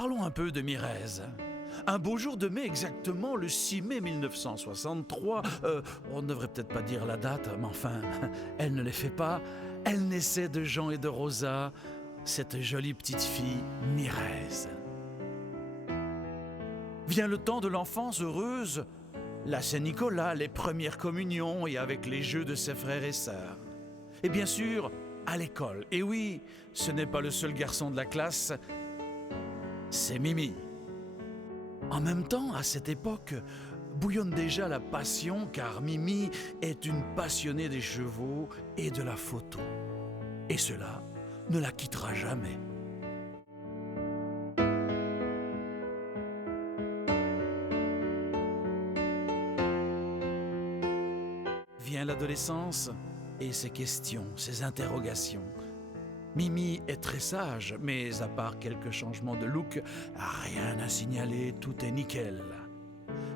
Parlons un peu de Mirez. Un beau jour de mai, exactement le 6 mai 1963, on ne devrait peut-être pas dire la date, mais enfin, elle ne les fait pas. Elle naissait de Jean et de Rosa, cette jolie petite fille Mirez. Vient le temps de l'enfance heureuse, la Saint-Nicolas, les premières communions et avec les jeux de ses frères et sœurs. Et bien sûr, à l'école. Et oui, ce n'est pas le seul garçon de la classe, c'est Mimi. En même temps, à cette époque, bouillonne déjà la passion car Mimi est une passionnée des chevaux et de la photo. Et cela ne la quittera jamais. Vient l'adolescence et ses questions, ses interrogations. Mimi est très sage, mais à part quelques changements de look, rien à signaler, tout est nickel.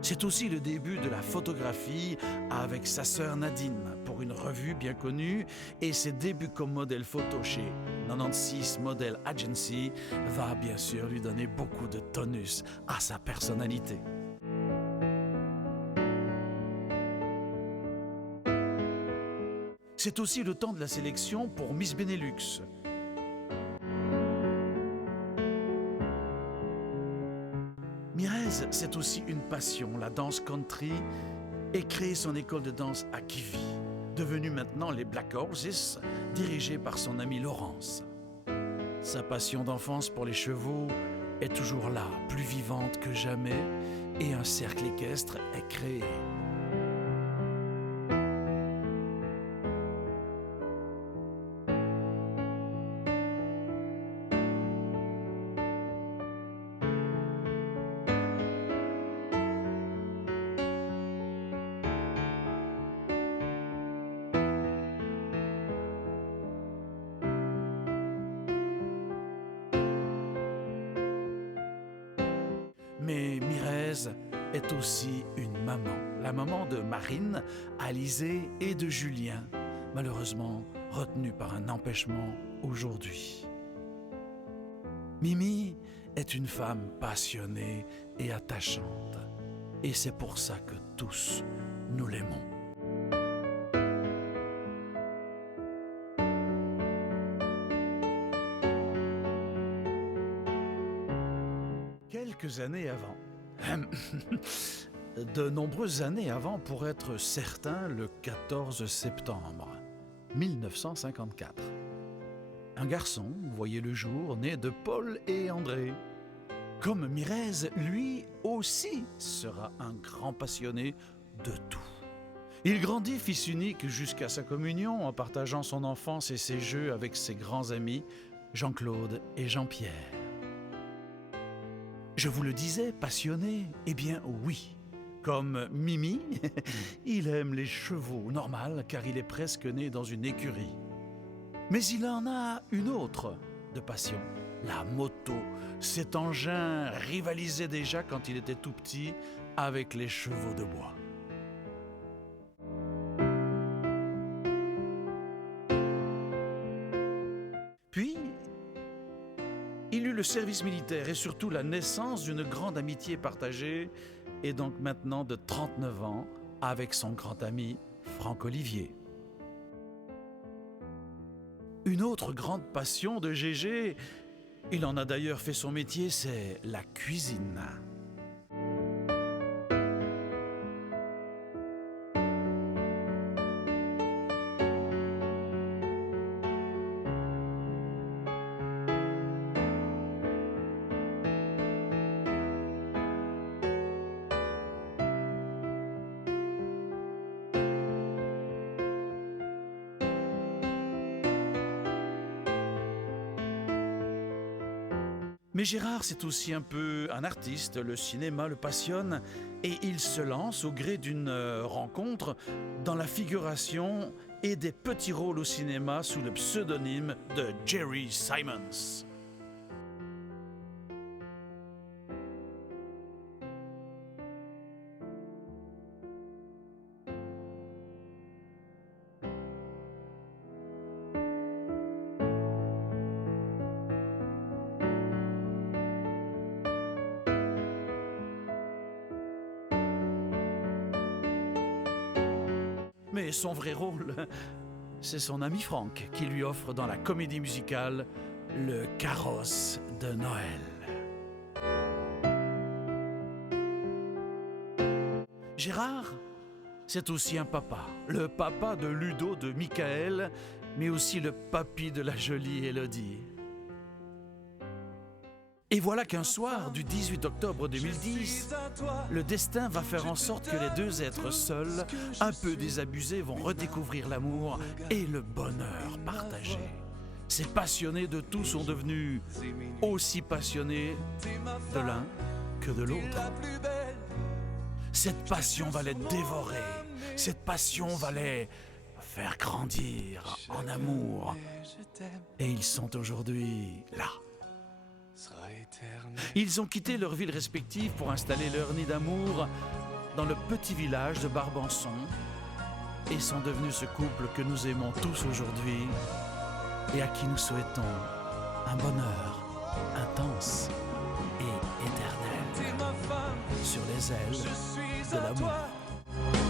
C'est aussi le début de la photographie avec sa sœur Nadine pour une revue bien connue et ses débuts comme modèle photo chez 96 Model Agency va bien sûr lui donner beaucoup de tonus à sa personnalité. C'est aussi le temps de la sélection pour Miss Benelux. Mirez, c'est aussi une passion, la danse country, et créé son école de danse à Kivy, devenue maintenant les Black Horses, dirigée par son amie Laurence. Sa passion d'enfance pour les chevaux est toujours là, plus vivante que jamais, et un cercle équestre est créé. Mais Mirez est aussi une maman, la maman de Marine, Alizée et de Julien, malheureusement retenue par un empêchement aujourd'hui. Mimi est une femme passionnée et attachante, et c'est pour ça que tous nous l'aimons. Quelques années avant, de nombreuses années avant pour être certain, le 14 septembre 1954. Un garçon voyait le jour né de Paul et André. Comme Mirez, lui aussi sera un grand passionné de tout. Il grandit fils unique jusqu'à sa communion en partageant son enfance et ses jeux avec ses grands amis Jean-Claude et Jean-Pierre. Je vous le disais, passionné? Eh bien oui. Comme Mimi, il aime les chevaux, normal, car il est presque né dans une écurie. Mais il en a une autre de passion, la moto. Cet engin rivalisait déjà quand il était tout petit avec les chevaux de bois. Puis, il eut le service militaire et surtout la naissance d'une grande amitié partagée, et donc maintenant de 39 ans, avec son grand ami Franck Olivier. Une autre grande passion de Gégé, il en a d'ailleurs fait son métier, c'est la cuisine. Mais Gérard, c'est aussi un peu un artiste, le cinéma le passionne et il se lance au gré d'une rencontre dans la figuration et des petits rôles au cinéma sous le pseudonyme de Jerry Simons. Mais son vrai rôle, c'est son ami Franck qui lui offre dans la comédie musicale Le carrosse de Noël. Gérard, c'est aussi un papa. Le papa de Ludo, de Michael, mais aussi le papy de la jolie Élodie. Et voilà qu'un soir du 18 octobre 2010, le destin va faire en sorte que les deux êtres seuls, un peu désabusés, vont redécouvrir l'amour et le bonheur partagé. Ces passionnés de tout sont devenus aussi passionnés de l'un que de l'autre. Cette passion va les dévorer, cette passion va les faire grandir en amour. Et ils sont aujourd'hui là. Ils ont quitté leurs villes respectives pour installer leur nid d'amour dans le petit village de Barbançon et sont devenus ce couple que nous aimons tous aujourd'hui et à qui nous souhaitons un bonheur intense et éternel sur les ailes de l'amour.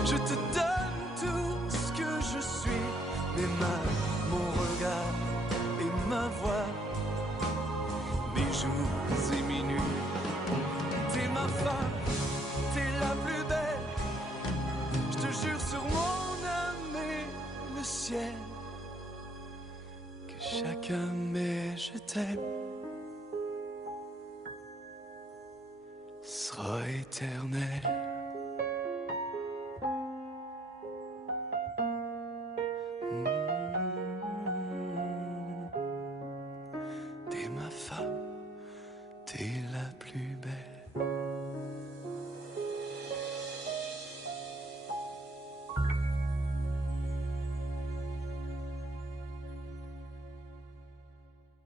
Je te donne tout ce que je suis, mes mains, mon regard et ma voix, mes jours et mes nuits. T'es ma femme, t'es la plus belle. Je te jure sur mon âme et le ciel que chacun met je t'aime sera éternel. T'es ma femme, t'es la plus belle.